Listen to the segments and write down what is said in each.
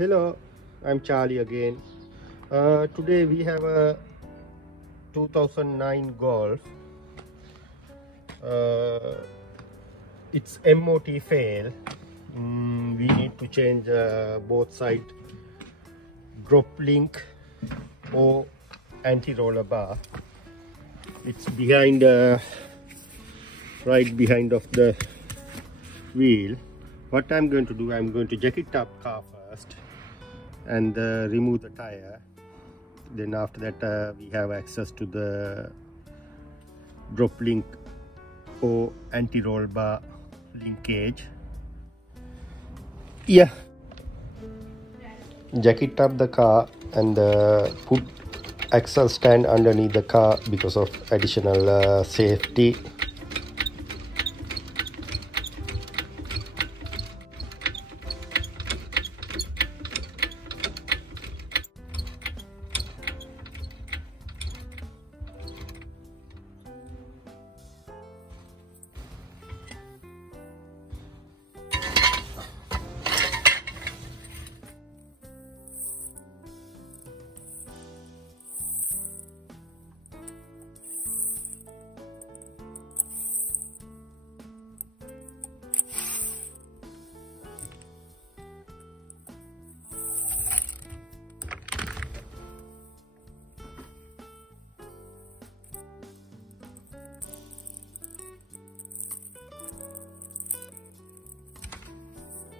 Hello, I'm Charlie again. Today we have a 2009 Golf. It's MOT fail. We need to change both side drop link or anti-roller bar. It's behind, right behind of the wheel. What I'm going to do, I'm going to jack it up car first and remove the tire. Then after that we have access to the drop link or anti-roll bar linkage. Yeah, jack it up the car and put axle stand underneath the car because of additional safety.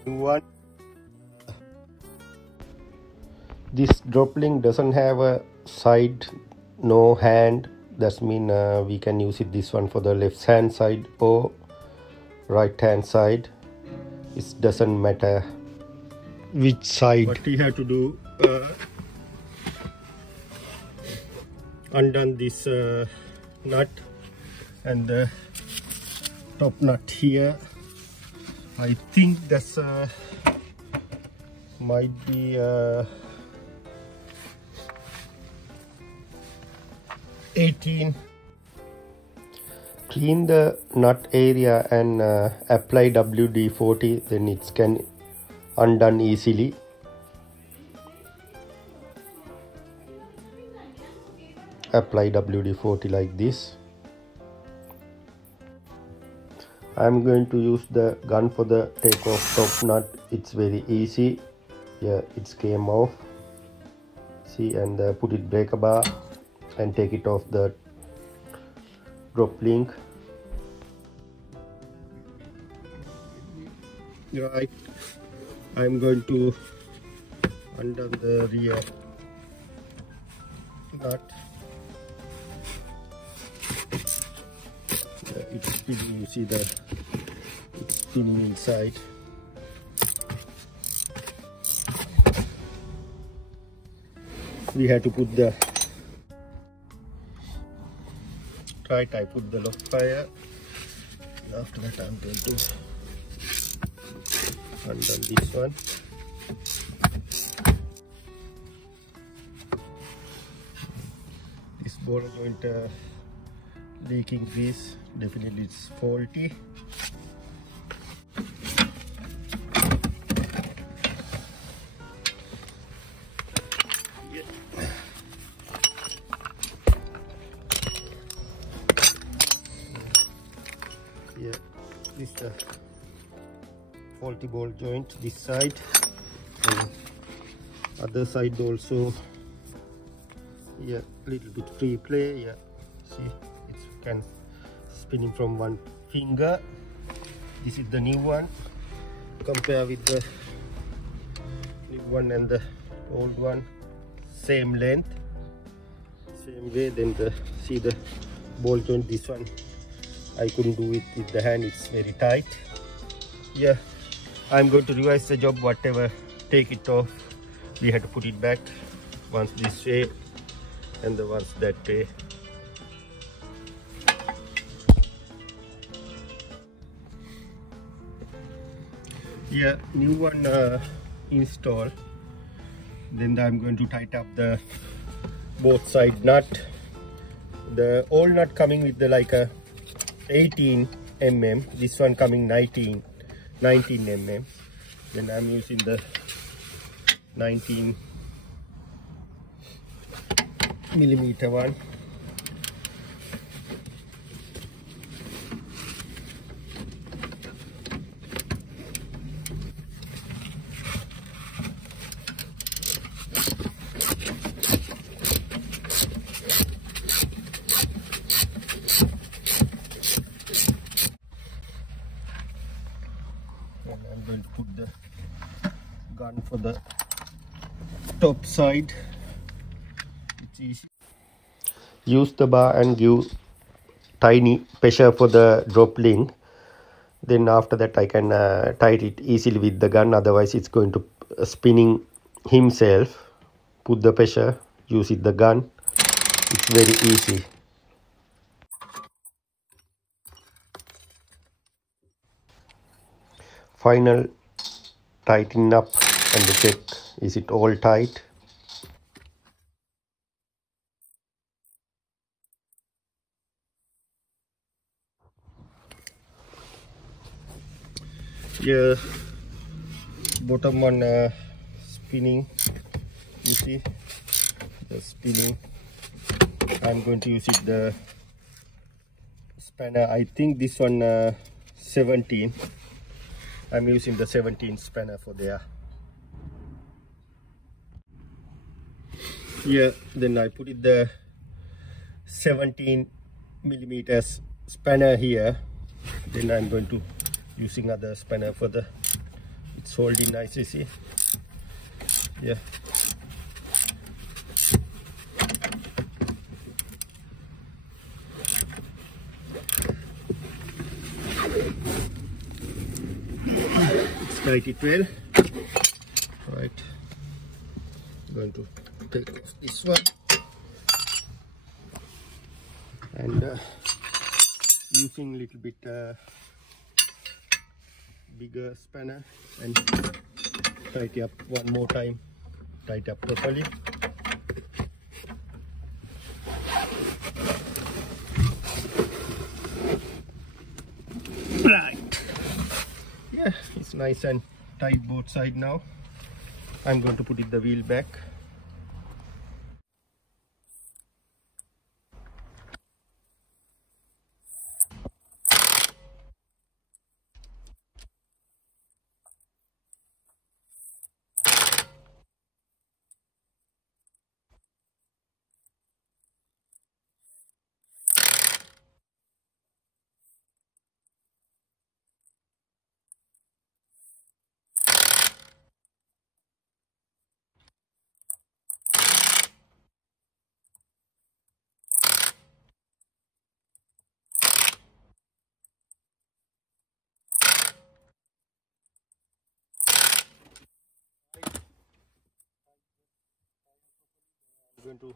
One, this drop link doesn't have a side, no hand. That means we can use it this one for the left hand side or right hand side. It doesn't matter which side. What we have to do, undone this nut and the top nut here. I think that's might be 18. Clean the nut area and apply WD-40, then it can undone easily. Apply WD-40 like this. I'm going to use the gun for the take off top nut. It's very easy. Yeah, it came off. See, and put it breaker bar and take it off the drop link. Right, I'm going to undone the rear nut. It's spinning, you see it's spinning inside. We have to put the I put the lock fire. After that I'm going to undone this one. This ball joint leaking grease, definitely it's faulty. Yeah, this is the faulty ball joint this side, and other side also. Yeah, little bit free play. Yeah, see, it's can spinning from one finger. This is the new one. Compare with the new one and the old one, same length, same way. Then see the ball joint, this one I couldn't do it with the hand, it's very tight. Yeah, I'm going to revise the job, whatever, take it off. We had to put it back, once this way and the once that way. Yeah, new one install. Then I'm going to tighten up the both side nut. The old nut coming with the like a 18 mm, this one coming 19 mm. Then I'm using the 19mm one. And I'm going to put the gun for the top side. It's easy. Use the bar and give tiny pressure for the drop link. Then after that I can tight it easily with the gun, otherwise it's going to spinning himself. Put the pressure, use it the gun. It's very easy. Final tighten up and check is it all tight. Yeah, bottom one spinning, you see the spinning. I'm going to use it the spanner, I think this one 17. I'm using the 17 spanner for there. Yeah, then I put it the 17mm spanner here. Then I'm going to using other spanner for the, it's holding nice, you see. Yeah, it's tight it well. Right, I'm going to take off this one and using little bit bigger spanner and tighten up one more time, tighten up properly. Right, yeah, it's nice and tight both side now. I'm going to put it the wheel back. I'm going to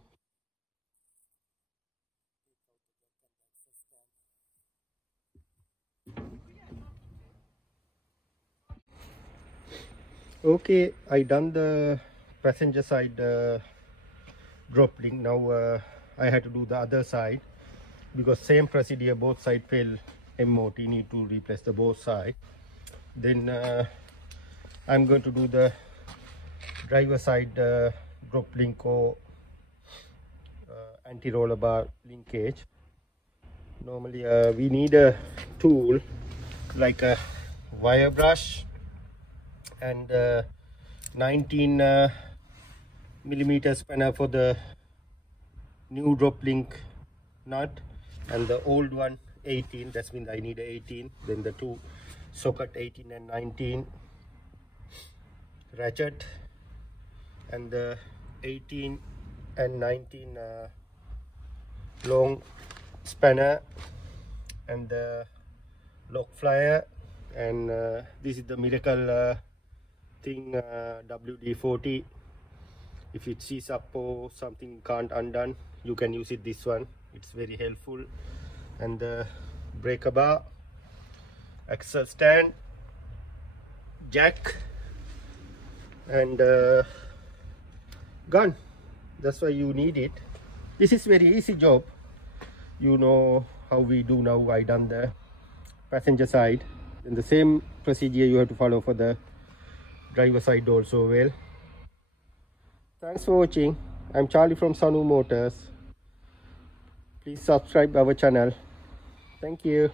okay, I done the passenger side drop link. Now I had to do the other side because same procedure, both side fail MOT, need to replace the both side. Then I'm going to do the driver side drop link or anti-roller bar linkage. Normally we need a tool like a wire brush and 19mm spanner for the new drop link nut, and the old one 18. That means I need 18. Then the two socket 18 and 19 ratchet, and the 18 and 19 long spanner, and the lock flyer, and this is the miracle thing, WD-40. If it sees up or something can't undone, you can use it this one, it's very helpful. And the breaker bar, axle stand, jack, and gun. That's why you need it. This is very easy job. You know how we do now. I done the passenger side, and the same procedure you have to follow for the driver side also. Well, Thanks for watching. I'm Charlie from Sanu Motors. Please subscribe our channel. Thank you.